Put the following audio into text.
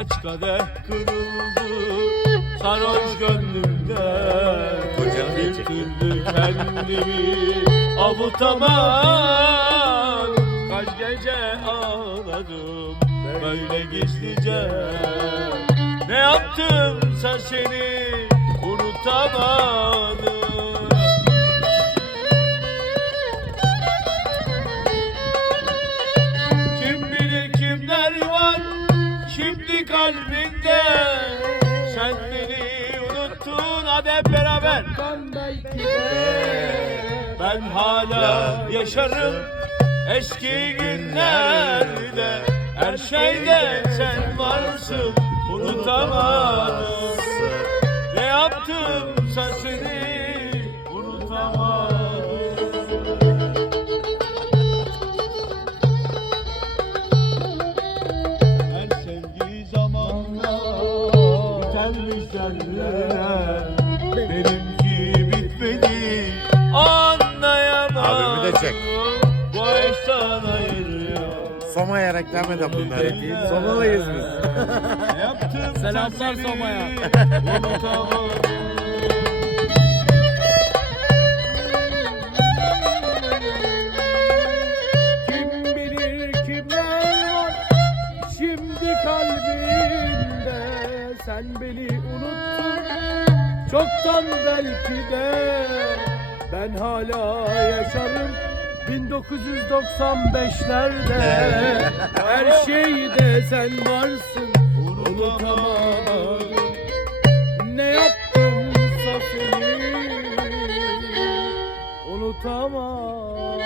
Kaç kadeh kırıldı sarhoş gönlümde. Kocanı Bir türlü kendimi avutamam. Kaç gece ağladım böyle gizlice. Ne yaptımsa seni şimdi kalbinde. Sen beni unuttun hadi hep beraber. Ben hala yaşarım eski günlerde. Her şeyde sen varsın unutamadım derler Benimki bitmedi anlayamadım Abimi de çek. Bu eşten ayırıyor Soma'ya reklam edin bunları. Somalıyız biz. Selamlar Soma'ya. Unutamam Sen beni unuttun. Çoktan belki de Ben hala yaşarım. 1995'lerde Her şeyde sen varsın. Unutamam. Ne yaptımsa seni unutamam